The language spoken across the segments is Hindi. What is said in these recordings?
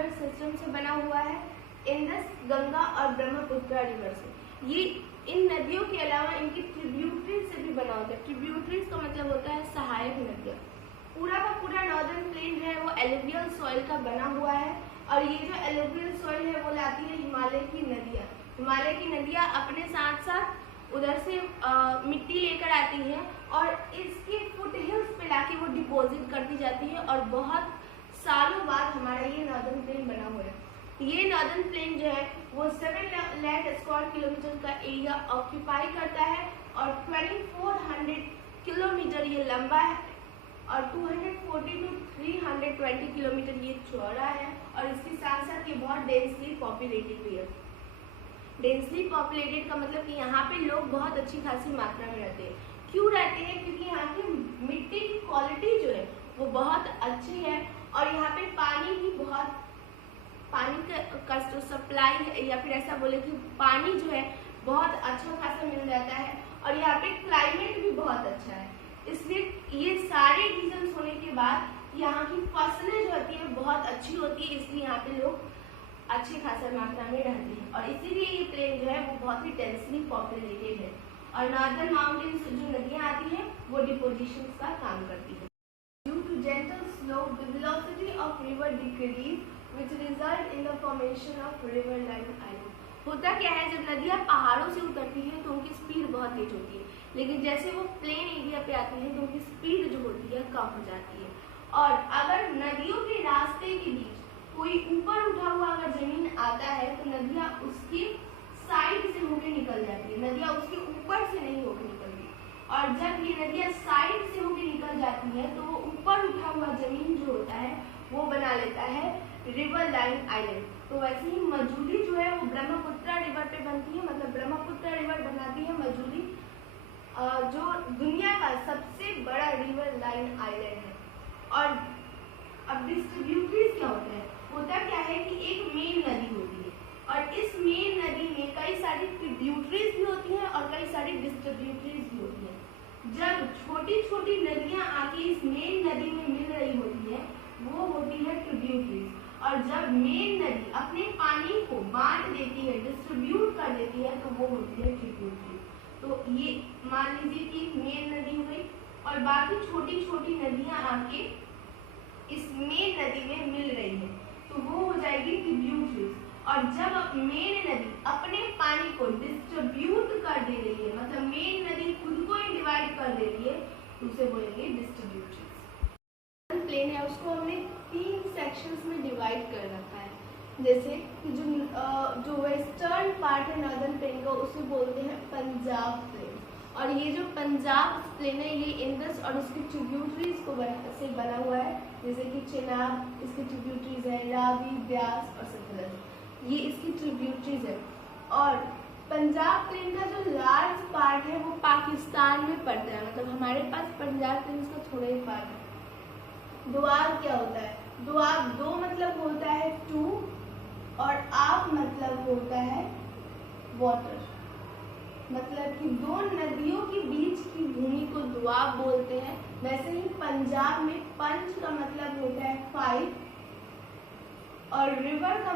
रिवर सिस्टम से बना हुआ है, इंडस, गंगा और ब्रह्मपुत्र रिवर से। ये इन नदियों के अलावा इनकी ट्रिब्यूटरीज से भी बना होता है। ट्रिब्यूटरीज का मतलब होता है सहायक नदियाँ। पूरा का पूरा नॉर्दर्न प्लेन जो है वो एलुवियल सॉइल का बना हुआ है, और ये जो एलुवियल सॉइल है वो लाती है हिमालय की नदियाँ। हिमालय की नदियाँ अपने साथ साथ उधर से मिट्टी लेकर आती हैं और इसके फुट हिल्स पे लाके वो डिपॉजिट करती जाती है, और बहुत सालों बाद हमारा ये नॉर्दर्न प्लेन बना हुआ है। ये नॉर्दर्न प्लेन जो है वो 7 लाख स्क्वायर किलोमीटर का एरिया ऑक्यूपाई करता है, और 2400 किलोमीटर ये लंबा है, और 240 to 320 किलोमीटर ये चौड़ा है, और इसके साथ साथ ये बहुत डेंसली पॉपुलेटेड भी है। डेंसली पॉपुलेटेड का मतलब कि यहाँ पे लोग बहुत अच्छी खासी मात्रा में रहते हैं। क्यों रहते हैं? क्योंकि यहाँ की मिट्टी की क्वालिटी जो है वो बहुत अच्छी है, और यहाँ पे पानी की बहुत का जो सप्लाई है, या फिर ऐसा बोले कि पानी जो है बहुत अच्छा खासा मिल जाता है, और यहाँ पे क्लाइमेट भी बहुत अच्छा है। इसलिए ये सारे रीजंस होने के बाद यहाँ की फसलें जो होती है बहुत अच्छी होती है, इसलिए यहाँ पे लोग अच्छी खासा मात्रा में रहते हैं, और इसीलिए ये प्लेन जो है वो बहुत ही डेंसली पॉपुलेटेड है। और नॉर्दर्न माउंटेन्स जो नदियाँ आती हैं वो डिपोजिशन का काम करती है। Due to gentle slope the velocity of river decrease which result in the formation of river line island। होता क्या है, जब नदियाँ पहाड़ों से उतरती हैं तो उनकी स्पीड बहुत तेज होती है, लेकिन जैसे वो प्लेन एरिया पे आती हैं तो उनकी स्पीड जो होती है कम हो जाती है। और अगर नदियों के रास्ते के बीच कोई ऊपर उठा हुआ अगर जमीन आता है तो नदियाँ उसकी साइड से होकर निकल जाती है, नदियाँ उसके ऊपर से नहीं होकर निकलती। और जब ये नदियाँ साइड से होकर निकल जाती हैं तो वो ऊपर उठा हुआ जमीन जो होता है वो बना लेता है रिवर लाइन आइलैंड। तो वैसे ही मजूली जो है वो ब्रह्मपुत्र रिवर पे बनती है, मतलब ब्रह्मपुत्र रिवर बनाती है मजूली, जो दुनिया का सबसे बड़ा रिवर लाइन आइलैंड है। और अब डिस्ट्रीब्यूटरीज क्या होता है? होता क्या है कि एक मेन नदी होती है, और इस मेन नदी में कई सारी ट्रिब्यूटरीज भी होती हैं और कई सारी डिस्ट्रीब्यूटरीज भी होती हैं। जब छोटी छोटी नदियां आके इस मेन नदी में मिल रही होती है वो होती है ट्रिब्यूटरीज, और जब मेन नदी अपने पानी को बांट देती है, डिस्ट्रीब्यूट कर देती है, तो वो होती है ट्रिब्यूटरी। तो ये मान लीजिए कि मेन नदी हुई और बाकी छोटी छोटी नदियां आके इस मेन नदी में मिल रही है, तो वो हो जाएगी ट्रिब्यूटरीज। और जब मेन नदी अपने पानी को डिस्ट्रीब्यूट कर दे रही है, मतलब मेन नदी खुद को ही डिवाइड कर दे रही है, तो उसे बोलेंगे डिस्ट्रीब्यूटरीज। प्लेन है उसको हमने 3 सेक्शंस में डिवाइड कर रखा है। जैसे कि जो वेस्टर्न पार्ट है नॉर्दर्न प्लेन का उसे बोलते हैं पंजाब प्लेन, और ये जो पंजाब प्लेन है ये इंडस और उसकी ट्रिब्यूटरीज से बना हुआ है, जैसे कि चेनाब इसकी ट्रिब्यूटरीज है, रावी, ब्यास और सतलज ये इसकी ट्रिब्यूटरीज है। और पंजाब प्लेन का जो लार्ज पार्ट है वो पाकिस्तान में पड़ता है, मतलब हमारे पास पंजाब प्लेन का थोड़ा ही पार्ट है। दोआब क्या होता है? दोआब दो मतलब होता है टू, और आप मतलब होता है वाटर, मतलब कि दो नदियों के बीच की भूमि को दोआब बोलते हैं। वैसे ही पंजाब में पंच का मतलब होता है 5, और रिवर का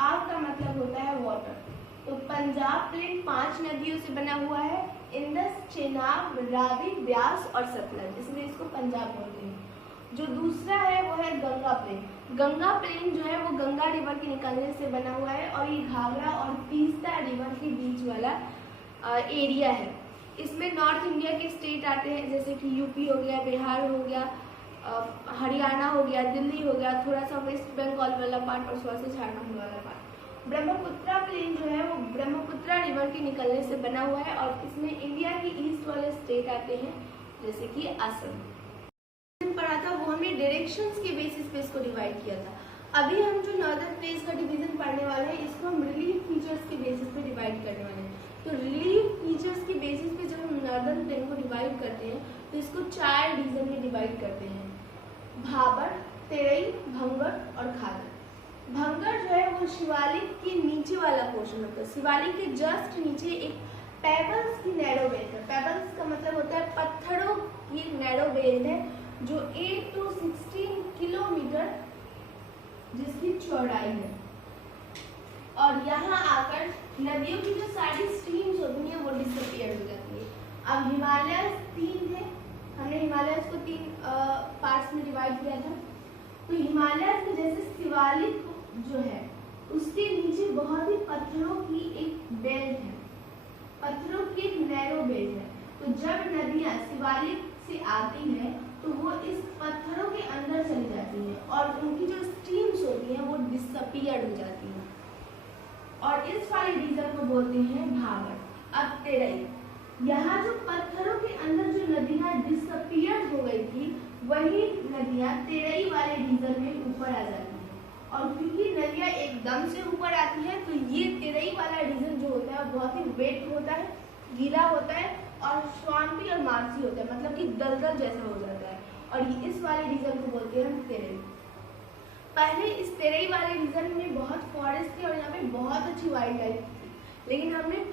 आग का मतलब होता है वाटर। तो पंजाब प्लेन 5 नदियों से बना हुआ है, इंडस, चेनाब, रावी, ब्यास और सतलज, इसलिए इसको पंजाब बोलते हैं। जो दूसरा है वो है गंगा प्लेन। गंगा प्लेन जो है वो गंगा रिवर के निकलने से बना हुआ है, और ये घाघरा और तीस्ता रिवर के बीच वाला एरिया है। इसमें नॉर्थ इंडिया के स्टेट आते हैं, जैसे कि यूपी हो गया, बिहार हो गया, हरियाणा हो गया, दिल्ली हो गया, थोड़ा सा वेस्ट बंगाल वाला पार्ट और थोड़ा सा झारखंड वाला पार्ट। ब्रह्मपुत्र प्लेन जो है वो ब्रह्मपुत्र रिवर के निकलने से बना हुआ है, और इसमें इंडिया के ईस्ट वाले स्टेट आते हैं, जैसे कि असम। पढ़ा था वो हमने डायरेक्शंस के बेसिस पे इसको डिवाइड किया था। अभी हम जो नॉर्दर्न प्लेन्स का डिवीजन पढ़ने वाले हैं इसको हम रिलीफ फीचर्स के बेसिस पे डिवाइड करने वाले हैं। तो रिलीफ फीचर्स के बेसिस पे जब हम नॉर्दर्न प्लेन को डिवाइड करते हैं तो इसको 4 रीजन में डिवाइड करते हैं: भाबर, तेरई, भंगर और खादर। भंगर जो है वो शिवालिक के नीचे वाला पोर्शन होता है, शिवालिक के जस्ट नीचे एक पेबल्स की नैरो बेल्ट है। पेबल्स का मतलब होता है पत्थरों की नैरो बेल्ट है, जो 8 to 16 किलोमीटर जिसकी चौड़ाई है। और यहाँ आकर नदियों की जो सारी स्ट्रीम्स होती हैं वो डिसअपीयर हो जाती है। अब हिमालय 3 है, हमने हिमालय को 3 पार्ट्स में डिवाइड किया था। तो हिमालय में जैसे शिवालिक जो है उसके नीचे बहुत ही पत्थरों की एक बेल्ट है, पत्थरों की एक नैरो बेल्ट है। तो जब नदियाँ शिवालिक से आती हैं तो वो इस पत्थरों के अंदर चली जाती हैं और उनकी जो स्ट्रीम्स होती हैं वो डिसअपीयर हो जाती हैं और इस वाले रीजन को बोलते हैं भागर। अब तेरई, यहाँ जो पत्थरों के अंदर जो नदियाँ डिसअपीयर हो गई थी वही नदियाँ तेरई वाले रीजन में ऊपर आ जाती हैं। और क्योंकि नदियाँ एकदम से ऊपर आती हैं तो ये तेरई वाला रीजन जो होता है वो बहुत ही वेट होता है, गीला होता है और स्वाम्पी और मार्सी होता है, मतलब कि दलदल जैसा हो जाता है। और इस वाले रीजन को बोलते हैं हम तेरई। पहले इस तेरई वाले रीजन में बहुत फॉरेस्ट थे और यहाँ पे बहुत अच्छी वाइल्ड लाइफ थी, लेकिन हमने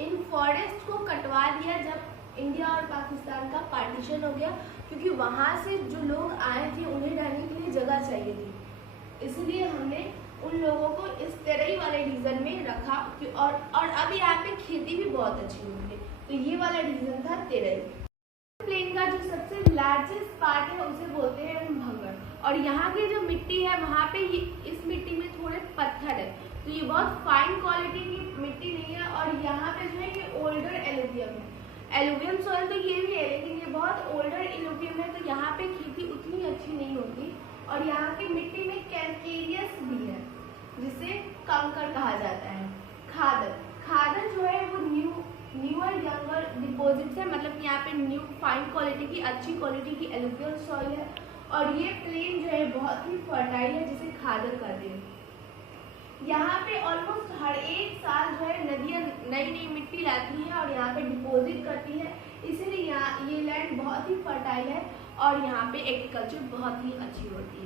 इन फॉरेस्ट को कटवा दिया जब इंडिया और पाकिस्तान का पार्टीशन हो गया, क्योंकि वहाँ से जो लोग आए थे उन्हें रहने के लिए जगह चाहिए थी, इसलिए हमने उन लोगों को इस तेरई वाले रीजन में रखा। और अब यहाँ पे खेती भी बहुत अच्छी होती है। तो ये वाला रीजन था तेरई। प्लेन का जो सबसे लार्जेस्ट पार्ट है उसे बोलते हैं भंगर। और यहाँ की जो मिट्टी है वहाँ पे इस मिट्टी में थोड़े पत्थर है, तो ये बहुत फाइन क्वालिटी की मिट्टी नहीं है। और यहाँ पे जो है ये ओल्डर एलुवियम है, एलुवियम सॉइल तो ये भी है लेकिन ये बहुत ओल्डर एलुवियम है, तो यहाँ पे खेती उतनी अच्छी नहीं होती। और यहाँ की मिट्टी में कैल्केरियस भी है जिसे कंकर कहा जाता है। खादर, खादर जो है वो न्यूअर यंगर डिपॉजिट्स है, मतलब यहाँ पे न्यू फाइन क्वालिटी की अच्छी क्वालिटी की एलुवियल सॉइल है। और ये प्लेन जो है बहुत ही फर्टाइल है जिसे खादर कहते हैं। यहाँ पे ऑलमोस्ट हर एक साल जो है नदियाँ नई नई मिट्टी लाती हैं और यहाँ पे डिपॉजिट करती है, इसीलिए यहाँ ये लैंड बहुत ही फर्टाइल है और यहाँ पे एग्रीकल्चर बहुत ही अच्छी होती है।